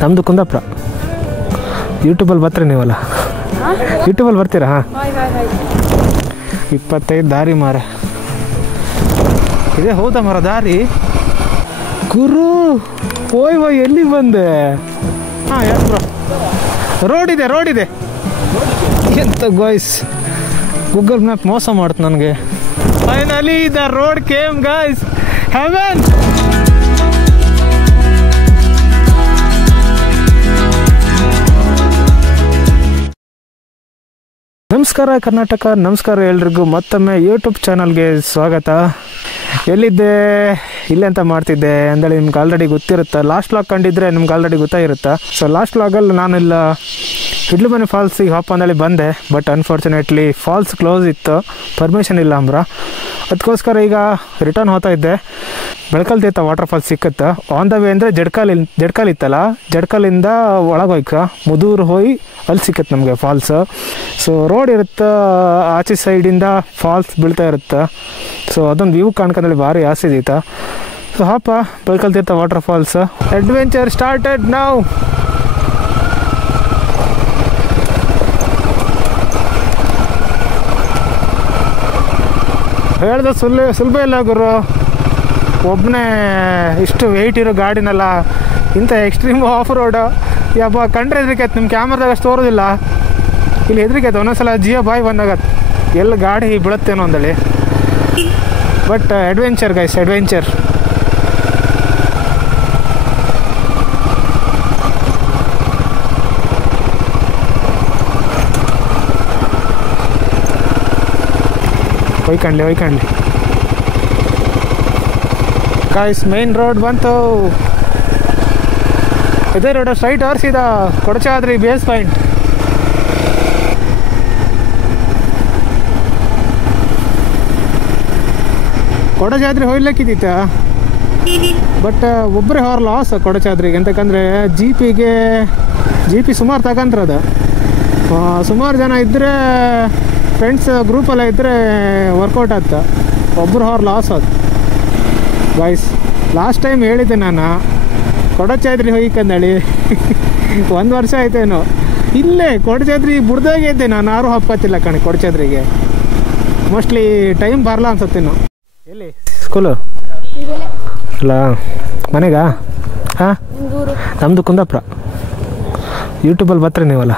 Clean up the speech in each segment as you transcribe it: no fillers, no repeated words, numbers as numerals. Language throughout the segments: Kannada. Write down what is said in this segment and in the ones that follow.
ನಮ್ಮದು ಕುಂದಾಪುರ. ಯೂಟ್ಯೂಬಲ್ಲಿ ಬರ್ತೀರಿ ನೀವಲ್ಲ? ಯೂಟ್ಯೂಬಲ್ಲಿ ಬರ್ತೀರಾ? ಹಾಂ. 25 ದಾರಿ ಮಾರ ಇದೇ. ಹೌದಾ ಮರ ದಾರಿ? ಗುರು ಓಯ್ ಎಲ್ಲಿ ಬಂದೆ? ಹಾಂ ಯಾರು ಬ್ರೋ? ರೋಡ್ ಇದೆ. ಎಂತ ಗಾಯ್ಸ್, ಗೂಗಲ್ ಮ್ಯಾಪ್ ಮೋಸ ಮಾಡುತ್ತೆ ನನಗೆ. Finally the road came guys, Heaven. ನಮಸ್ಕಾರ ಕರ್ನಾಟಕ, ನಮಸ್ಕಾರ ಎಲ್ರಿಗೂ. ಮತ್ತೊಮ್ಮೆ ಯೂಟ್ಯೂಬ್ ಚಾನಲ್ಗೆ ಸ್ವಾಗತ. ಎಲ್ಲಿದ್ದೆ, ಇಲ್ಲೇ ಅಂತ ಮಾಡ್ತಿದ್ದೆ ಅಂದೇಳಿ ನಿಮ್ಗೆ ಆಲ್ರೆಡಿ ಗೊತ್ತಿರುತ್ತೆ. ಲಾಸ್ಟ್ ವ್ಲಾಗ್ ಕಂಡಿದ್ರೆ ನಿಮ್ಗೆ ಆಲ್ರೆಡಿ ಗೊತ್ತಾಗಿರುತ್ತೆ. ಸೊ ಲಾಸ್ಟ್ ವ್ಲಾಗಲ್ಲಿ ನಾನಿಲ್ಲ ಹಿಡ್ಲುಮನೆ ಫಾಲ್ಸಿಗೆ ಹಾಪ್ ಅಂದೇಳಿ ಬಂದೆ. ಬಟ್ ಅನ್ಫಾರ್ಚುನೇಟ್ಲಿ ಫಾಲ್ಸ್ ಕ್ಲೋಸ್ ಇತ್ತು, ಪರ್ಮಿಷನ್ ಇಲ್ಲ ಅಂಬ್ರ. ಅದಕ್ಕೋಸ್ಕರ ಈಗ ರಿಟರ್ನ್ ಹೋಗ್ತಾ ಇದ್ದೆ. ಬೆಳಕಲ್ ತೀರ್ಥ ವಾಟರ್ ಫಾಲ್ಸ್ ಸಿಕ್ಕುತ್ತೆ. ಆನ್ ದ ವೇ ಅಂದರೆ ಜಡ್ಕಾಲ್ ಇತ್ತಲ್ಲ, ಜಡ್ಕಾಲಿಂದ ಒಳಗೆ ಹೋಯ್ಕ ಮುದೂರು ಹೋಗಿ ಅಲ್ಲಿ ಸಿಕ್ಕತ್ತೆ ನಮಗೆ ಫಾಲ್ಸ್. ಸೊ ರೋಡ್ ಇರುತ್ತೆ, ಆಚೆ ಸೈಡಿಂದ ಫಾಲ್ಸ್ ಬೀಳ್ತಾ ಇರುತ್ತೆ. ಸೊ ಅದೊಂದು ವ್ಯೂ ಕಾಣ್ಕೊಂಡಲ್ಲಿ ಭಾರಿ ಆಸೆ ಇದೈತ. ಸೊ ಹಾಪ ಬೆಳಕಲ್ ತೀರ್ಥ ವಾಟರ್ ಫಾಲ್ಸ್ ಅಡ್ವೆಂಚರ್ ಸ್ಟಾರ್ಟೆಡ್ ನಾವು. ಹೇಳ್ದೆ ಸುಲಭ ಇಲ್ಲ ಗುರು. ಒಬ್ಬನೇ ಇಷ್ಟು ವೆಯ್ಟ್ ಇರೋ ಗಾಡಿನೆಲ್ಲ ಇಂಥ ಎಕ್ಸ್ಟ್ರೀಮ್ ಆಫ್ ರೋಡು ಯಪ್ಪ ಕಂಡ್ರೆ ಹೆದರಿಕೆ ಆಯ್ತು. ನಿಮ್ಮ ಕ್ಯಾಮ್ರಾದಾಗ ಅಷ್ಟು ತೋರೋದಿಲ್ಲ, ಇಲ್ಲಿ ಹೆದರಿಕೆ ಆಯ್ತು. ಒಂದೊಂದ್ಸಲ ಜಿಯೋ ಬಾಯ್ ಬಂದಾಗತ್ತೆ ಎಲ್ಲ ಗಾಡಿ ಬೀಳುತ್ತೇನೋ ಅಂದೇಳಿ. But adventure guys, adventure. ಒಯ್ಕಂಡ್ಲಿ ಗಾಯ್ಸ್, ಮೇನ್ ರೋಡ್ ಬಂತು. ಇದೇ ರೋಡ್ ಸ್ಟ್ರೈಟ್ ಸೀದಾ ಕೊಡಚಾದ್ರಿ ಬೇಸ್ ಪಾಯಿಂಟ್. ಕೊಡಚಾದ್ರಿ ಹೋಗ್ಲಿಕ್ಕಿದ್ದಿತ್ತ, ಬಟ್ ಒಬ್ಬರೇ ಹೊರ ಲಾಸ್ ಕೊಡಚಾದ್ರಿಗೆ. ಅಂತಕಂದರೆ ಜಿ ಪಿ ಸುಮಾರು ತಗೊಂಡ್ರದ. ಸುಮಾರು ಜನ ಇದ್ದರೆ, ಫ್ರೆಂಡ್ಸ್ ಗ್ರೂಪೆಲ್ಲ ಇದ್ದರೆ ವರ್ಕೌಟ್ ಆಗ್ತ. ಒಬ್ಬರು ಹೊರ ಲಾಸ್ ಅದು ಗಾಯ್ಸ್. ಲಾಸ್ಟ್ ಟೈಮ್ ಹೇಳಿದ್ದೆ ನಾನು ಕೊಡಚಾದ್ರಿ ಹೋಯ್ಕಂದೇಳಿ. 1 ವರ್ಷ ಆಯ್ತೇನೋ. ಇಲ್ಲೇ ಕೊಡಚಾದ್ರಿ ಬುಡ್ದಾಗೆ ಇದ್ದೆ ನಾನು. ಯಾರೂ ಹಪ್ಪತ್ತಿಲ್ಲ ಕಣೆ ಕೊಡಚಾದ್ರಿಗೆ. ಮೋಸ್ಟ್ಲಿ ಟೈಮ್ ಬರಲ್ಲ ಅನ್ಸತ್ತೇನು. ಎಲ್ಲಿ ಸ್ಕೂಲು ಅಲ್ಲ ಮನೆಗಾ? ಹಾಂ, ನಮ್ಮದು ಕುಂದಾಪುರ. ಯೂಟ್ಯೂಬಲ್ಲಿ ಬರ್ತೀರಿ ನೀವಲ್ಲ?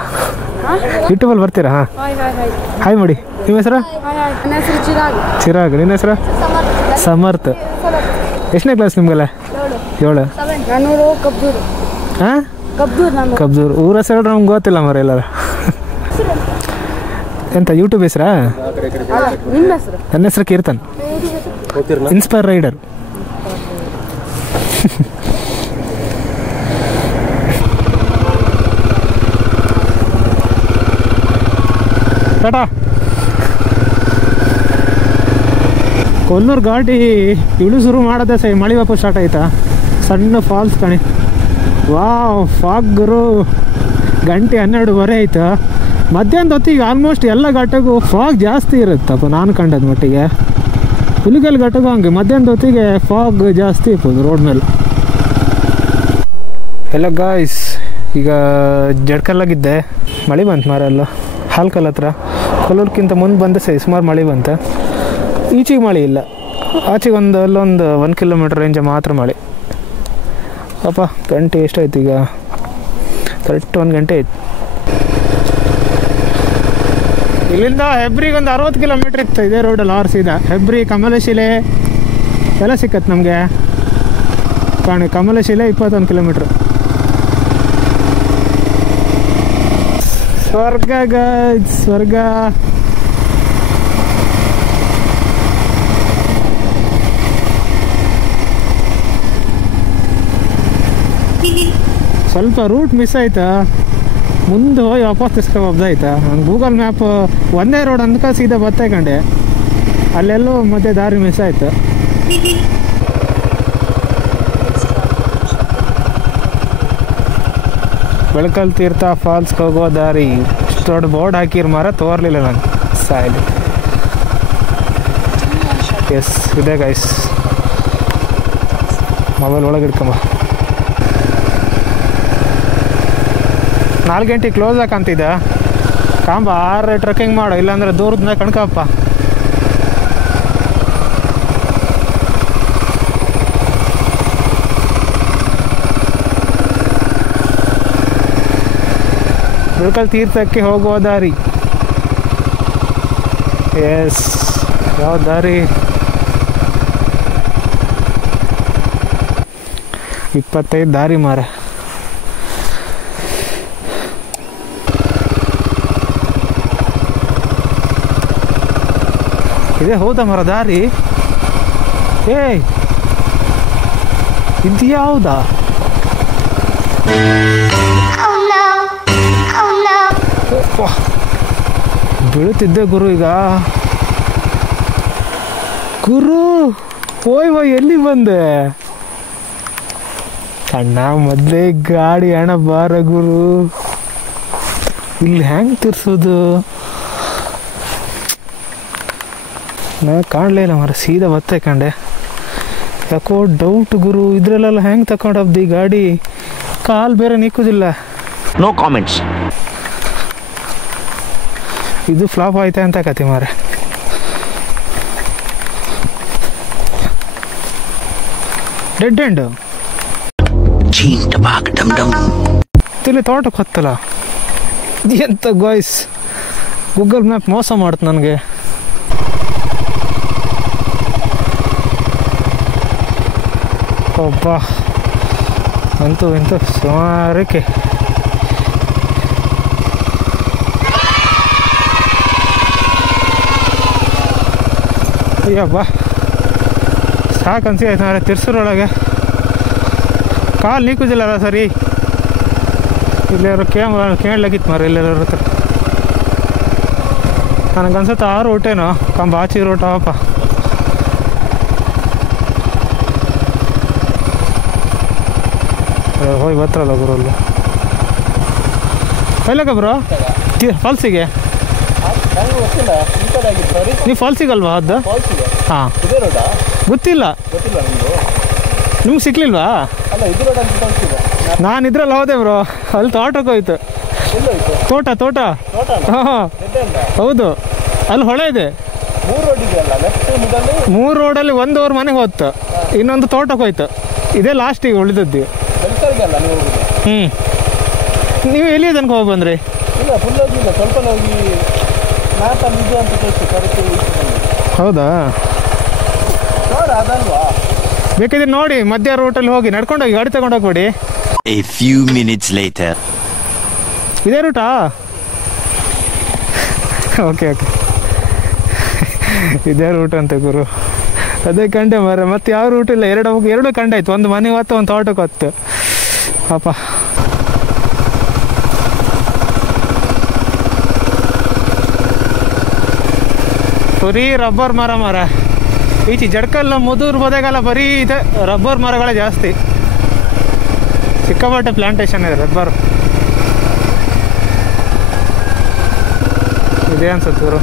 ಯೂಟ್ಯೂಬಲ್ಲಿ ಬರ್ತೀರಾ? ಹಾಂ, ಹಾಯ್ ಮಾಡಿ. ನಿಮ್ಮ ಹೆಸರು? ಚಿರಾಗ್. ನಿನ್ನ ಹೆಸರು? ಸಮರ್ಥ. ಎಷ್ಟನೇ ಕ್ಲಾಸ್ ನಿಮಗೆಲ್ಲ? 7. ಹಾಂ, ಕಬ್ದೂರು. ಊರ ಹೆಸರು ನಮ್ಗೆ ಗೊತ್ತಿಲ್ಲ ಮರ ಎಲ್ಲರ. ಎಂತ ಯೂಟ್ಯೂಬ್ ಹೆಸರಾ? ನನ್ನ ಹೆಸರು ಕೀರ್ತನ್, ಇನ್ಸ್ಪೈರ್ ರೈಡರ್. ಟಾಟಾ. ಕೊಲ್ಲೂರು ಘಾಟಿ ಇಳು ಶುರು ಮಾಡೋದೇ ಸೈ ಮಳೆ ವಾಪಸ್ ಸ್ಟಾರ್ಟ್ ಆಯ್ತಾ. ಸಣ್ಣ ಫಾಲ್ಸ್ ಕಣೆ. ವಾವ್, ಫಾಗ್ ಗುರು. ಗಂಟೆ 12:30 ಆಯ್ತು. ಮಧ್ಯಾಹ್ನದ ಹೊತ್ತಿಗೆ ಆಲ್ಮೋಸ್ಟ್ ಎಲ್ಲ ಘಾಟಿಗೂ ಫಾಗ್ ಜಾಸ್ತಿ ಇರುತ್ತಪ್ಪ ನಾನು ಕಂಡದ ಮಟ್ಟಿಗೆ. ಹುಲಿಗಲ್ ಘಾಟಿಗೂ ಹಂಗೆ ಮಧ್ಯಾಹ್ನದ ಹೊತ್ತಿಗೆ ಫಾಗ್ ಜಾಸ್ತಿ ಇರ್ಬೋದು ರೋಡ್ ಮೇಲೆ ಎಲ್ಲ ಗಾಯ್ಸ್. ಈಗ ಜಡ್ಕಲ್ಲಾಗಿದ್ದೆ, ಮಳೆ ಬಂತು ಮಾರೆಲ್ಲ. ಹಾಲ್ಕಲ್ ಹತ್ರ ಕೊಲ್ಲೂರ್ಗಿಂತ ಮುಂದೆ ಬಂದು ಸುಮಾರು ಮಳೆ ಬಂತು. ಈಚೆಗೆ ಮಳೆ ಇಲ್ಲ, ಆಚೆಗೆ ಅಲ್ಲೊಂದು 1 ಕಿಲೋಮೀಟ್ರ್ ರೇಂಜ್ ಮಾತ್ರ ಮಳೆ. ಅಪ್ಪ ಗಂಟೆ ಎಷ್ಟಾಯ್ತು ಈಗ? ಕರೆಕ್ಟ್ 1 ಗಂಟೆ ಆಯ್ತು. ಇಲ್ಲಿಂದ ಹೆಬ್ರಿಗೆ ಒಂದು 60 ಕಿಲೋಮೀಟ್ರ್ ಇತ್ತು ಇದೇ ರೋಡಲ್ಲಿ. ಸೀದಾ ಹೆಬ್ರಿ, ಕಮಲಶಿಲೆ ಎಲ್ಲ ಸಿಕ್ಕತ್ತೆ ನಮಗೆ. ಕಾಣಿ ಕಮಲಶಿಲೆ 21 ಕಿಲೋಮೀಟ್ರ್. ಸ್ವರ್ಗ ಗಾಯ್ಸ್, ಸ್ವರ್ಗ. ಸ್ವಲ್ಪ ರೂಟ್ ಮಿಸ್ ಆಯ್ತಾ, ಮುಂದೆ ಹೋಗಿ ವಾಪಸ್ ತಿಸ್ಕೊಬೋದಾಯ್ತಾ. ನಾನು ಗೂಗಲ್ ಮ್ಯಾಪ್ ಒಂದೇ ರೋಡ್ ಅಂದ್ಕ ಸೀದಾ ಬತ್ತೆ ಕಂಡೆ, ಅಲ್ಲೆಲ್ಲೋ ಮತ್ತೆ ದಾರಿ ಮಿಸ್ ಆಯ್ತು. ಬೆಳಕಲ್ ತೀರ್ಥ ಫಾಲ್ಸ್ಗೆ ಹೋಗೋ ದಾರಿ. ಇಷ್ಟು ದೊಡ್ಡ ಬೋರ್ಡ್ ಹಾಕಿರ್ ಮಾರ ತೋರ್ಲಿಲ್ಲ ನಾನು ಸಾಯ್ಲಿ. ಎಸ್ ಇದೆ ಗೈಸ್. ಮೊಬೈಲ್ ಒಳಗೆ ಇಟ್ಕೊಂಬ. 4 ಗಂಟೆಗೆ ಕ್ಲೋಸ್ ಹಾಕಂತಿದ್ದ ಕಾಂಬ 6 ಟ್ರಕ್ಕಿಂಗ್ ಮಾಡು, ಇಲ್ಲಾಂದರೆ ದೂರದಿಂದ ಕಣ್ಕಪ್ಪ. ಬಿಳ್ಕಲ್ ತೀರ್ಥಕ್ಕೆ ಹೋಗುವ ದಾರಿ. ಎಸ್, ಯಾವ ದಾರಿ? 25 ದಾರಿ ಮಾರೆ. ಇದೇ ಹೌದಾ ಮರ ದಾರಿ? ಏಯ್, ಇದು ಯಾವುದಾ? ಬೀಳುತ್ತಿದ್ದೆ ಗುರು ಈಗ. ಗುರು ಓಯ್ ಎಲ್ಲಿ ಬಂದೆ? ಅಣ್ಣ ಮೊದಲೇ ಗಾಡಿ ಹಣ ಬಾರ ಗುರು. ಇಲ್ಲಿ ಹೆಂಗೆ ತಿರ್ಸೋದು? ನಾ ಕಾಣಲೇ ಇಲ್ಲ ಮರ, ಸೀದಾ ಬತ್ತೆ ಕಂಡೆ. ಯಾಕೋ ಡೌಟ್ ಗುರು, ಇದ್ರಲ್ಲೆಲ್ಲ ಹೆಂಗೆ ತಗೊಂಡಬ್ದಿ ಗಾಡಿ? ಕಾಲು ಬೇರೆ ನಿಕ್ಕುದಿಲ್ಲ. No comments. ಇದು ಫ್ಲಾಪ್ ಆಯ್ತಾ ಅಂತ ಕತೆ ಮಾರೆ. ಡೆಡ್ ಎಂಡ್ ಇಲ್ಲಿ ತೋಟಕ್ಕೆ ಹೊತ್ತಲ್ಲ. ಎಂತ ಗಾಯ್ಸ್, ಗೂಗಲ್ ಮ್ಯಾಪ್ ಮೋಸ ಮಾಡುತ್ತೆ ನನಗೆ. ಒಬ್ಬ ಅಂತೂ ಇಂತೂ ಸುಮಾರಕ್ಕೆ. ಅಯ್ಯಬ್ಬ ಸಾಕು ಅನ್ಸಿತ್ತು ಮಾರೆ. ತಿರ್ಸೂರೊಳಗೆ ಕಾಲು ನೀಕುದಿಲ್ಲ ಸರಿ. ಇಲ್ಲಾರು ಕೇಳಲಾಗಿತ್ತು ಮಾರೆ ಇಲ್ಲೆಲ್ಲರ ಹತ್ರ. ನನಗನ್ಸುತ್ತೆ 6 ರೂಟೇನೋ ಕಂಬ ಆಚೆ ರೂಟ್ ಅವಪ್ಪ. ಹೋಗಿ ಬರ್ತಾರಲ್ಲ ಗುರಲ್ಲಿ ಎಲ್ಲಕ್ಕ ಬ್ರೋ ಫಾಲ್ಸಿಗೆ? ನೀವು ಫಾಲ್ಸಿಗಲ್ವಾ ಅದು? ಹಾಂ, ಗೊತ್ತಿಲ್ಲ. ನಿಮ್ಗೆ ಸಿಕ್ಲಿಲ್ವಾ? ನಾನು ಇದ್ರಲ್ಲಿ ಹೋದೆ ಬ್ರೋ, ಅಲ್ಲಿ ತೋಟಕ್ಕೆ ಹೋಯ್ತು. ತೋಟ ಹಾಂ ಹೌದು, ಅಲ್ಲಿ ಹೊಳೆ ಇದೆ. 3 ರೋಡಲ್ಲಿ ಒಂದೂವರೆ ಮನೆಗೆ ಹೋಯ್ತು, ಇನ್ನೊಂದು ತೋಟಕ್ಕೆ ಹೋಯ್ತು. ಇದೇ ಲಾಸ್ಟಿಗೆ ಉಳಿದದ್ದು. ನೀವು ಎಲ್ಲಿ ತನಕ ಹೋಗಿ ಬಂದ್ರಿ? ಹೌದಾ? ಬೇಕಿದ್ರೆ ನೋಡಿ, ಮಧ್ಯ ರೂಟಲ್ಲಿ ಹೋಗಿ ನಡ್ಕೊಂಡೋಗಿ ಗಾಡಿ ತಗೊಂಡೋಗ್ಬೇಡಿ. A few minutes later. ಇದೇ ರೂಟಾ? ಓಕೆ ಇದೇ ರೂಟ್ ಅಂತ ಗುರು. ಅದೇ ಕಂಡೆ ಮರ, ಮತ್ತೆ ಯಾವ ರೂಟ್ ಇಲ್ಲ. ಎರಡು ಕಂಡೆ ಆಯ್ತು, ಒಂದು ಮನೆ ಹೊತ್ತು, ಒಂದು ತೋಟಕ್ಕೆ ಹೊತ್ತು. ಪಾಪ ಬರೀ ರಬ್ಬರ್ ಮರ. ಈಚೆ ಜಡ್ಕಲ್ಲ ಮುದೂರು ಬದೆಗೆಲ್ಲ ಬರೀ ಇದೆ ರಬ್ಬರ್ ಮರಗಳೇ ಜಾಸ್ತಿ. ಸಿಕ್ಕಾಪಟ್ಟೆ ಪ್ಲಾಂಟೇಶನ್ ಇದೆ ರಬ್ಬರ್. ಇದೆ ಅನ್ಸುತ್ತೆ ಗುರು.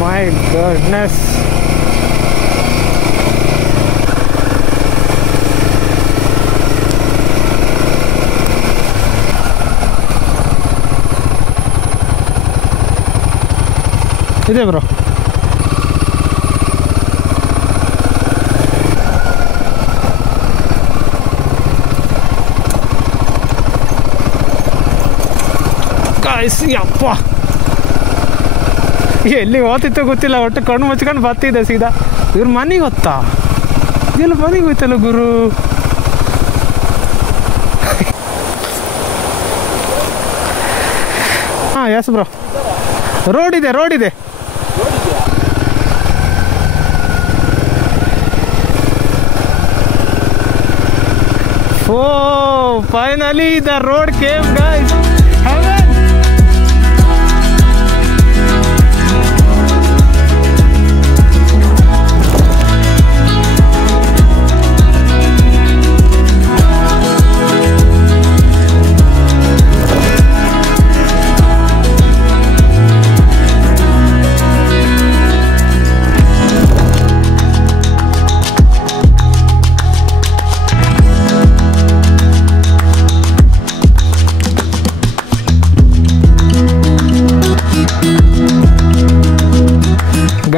My goodness. ಇದೆ ಬ್ರೋ. ಗಾಯ್ಸ್ ಯಪ್ಪ, ಎಲ್ಲಿ ಹೋಗ್ತಿತ್ತು ಗೊತ್ತಿಲ್ಲ, ಒಟ್ಟು ಕಣ್ಣು ಮುಚ್ಕೊಂಡು ಬರ್ತಿದ್ದೆ ಸೀದಾ. ಇವ್ರ ಮನೆಗೆ ಗೊತ್ತಾ? ಎಲ್ಲ ಮನೆಗೆ ಹೋಯ್ತಲ್ಲ ಗುರು. ಹಾಂ ಎಸ್ ಬ್ರೋ, ರೋಡ್ ಇದೆ. Oh finally the road came guys.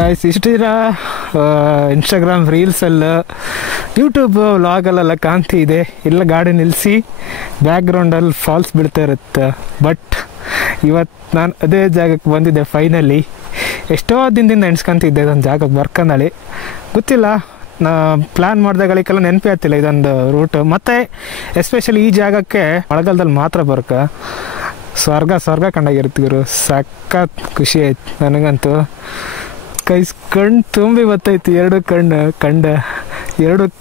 Guys ಇಷ್ಟಿರ ಇನ್ಸ್ಟಾಗ್ರಾಮ್ ರೀಲ್ಸಲ್ಲಿ ಯೂಟ್ಯೂಬ್ ವ್ಲಾಗಲ್ಲೆಲ್ಲ ಕಾಣ್ತಿ ಇದೆ, ಇಲ್ಲ ಗಾಡಿ ನಿಲ್ಲಿಸಿ ಬ್ಯಾಕ್ಗ್ರೌಂಡಲ್ಲಿ ಫಾಲ್ಸ್ ಬೀಳ್ತಾ ಇರುತ್ತೆ. ಬಟ್ ಇವತ್ತು ನಾನು ಅದೇ ಜಾಗಕ್ಕೆ ಬಂದಿದ್ದೆ ಫೈನಲಿ. ಎಷ್ಟೋ ದಿನದಿಂದ ಎಣ್ಸ್ಕೊಂತಿದ್ದೆ ಇದೊಂದು ಜಾಗಕ್ಕೆ ಬರ್ಕಂದಳಿ, ಗೊತ್ತಿಲ್ಲ, ನಾ ಪ್ಲ್ಯಾನ್ ಮಾಡಿದಾಗಳಿಗೆಲ್ಲ ನೆನಪೇ ಆಗ್ತಿಲ್ಲ ಇದೊಂದು ರೂಟು. ಮತ್ತು ಎಸ್ಪೆಷಲಿ ಈ ಜಾಗಕ್ಕೆ ಮಳೆಗಾಲದಲ್ಲಿ ಮಾತ್ರ ಬರ್ಕ ಸ್ವರ್ಗ ಕಂಡಾಗಿರುತ್ತೆ ಗುರು. ಸಖತ್ ಖುಷಿ ಆಯ್ತು ನನಗಂತೂ. ಕಣ್ಣು ತುಂಬಿ ಬತ್ತೈತಿ, ಎರಡು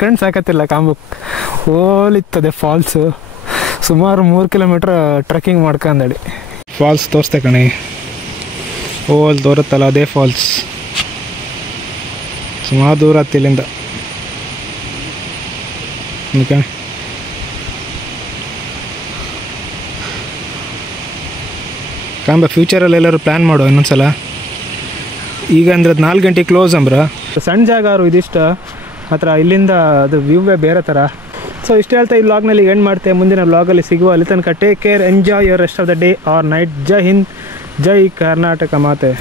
ಕಣ್ಣು ಸಾಕತ್ತಿಲ್ಲ ಕಾಂಬಕ್ಕೆ. ಹೋಲಿತ್ತದೆ ಫಾಲ್ಸು. ಸುಮಾರು 3 ಕಿಲೋಮೀಟ್ರ್ ಟ್ರೆಕ್ಕಿಂಗ್ ಮಾಡ್ಕೊಂಡಳಿ ಫಾಲ್ಸ್ ತೋರಿಸ್ತೆ ಕಣೆ. ಅಲ್ಲಿ ತೋರುತ್ತಲ್ಲ ಅದೇ ಫಾಲ್ಸ್. ಸುಮಾರು ದೂರ ಹತ್ತು ಇಲ್ಲಿಂದ. ಓಕೆ, ಕಾಂಬ ಫ್ಯೂಚರಲ್ಲಿ ಎಲ್ಲರೂ ಪ್ಲ್ಯಾನ್ ಮಾಡೋ ಇನ್ನೊಂದ್ಸಲ. ಈಗ ಅಂದ್ರೆ 4 ಗಂಟೆಗೆ ಕ್ಲೋಸ್ ಅಂಬ್ರ. ಸಣ್ಣ ಜಾಗ ಅವರು ಇದಿಷ್ಟು ಮಾತ್ರ, ಇಲ್ಲಿಂದ ಅದು ವ್ಯೂವೇ ಬೇರೆ ಥರ. ಸೊ ಇಷ್ಟು ಹೇಳ್ತಾ ಈ ವ್ಲಾಗ್ನಲ್ಲಿ ಎಂಡ್ ಮಾಡ್ತೆ. ಮುಂದಿನ ವ್ಲಾಗಲ್ಲಿ ಸಿಗುವ. ಅಲ್ಲಿ ತನಕ take care, enjoy your rest of the day or night. ಜೈ ಹಿಂದ್, ಜೈ ಕರ್ನಾಟಕ ಮಾತೆ.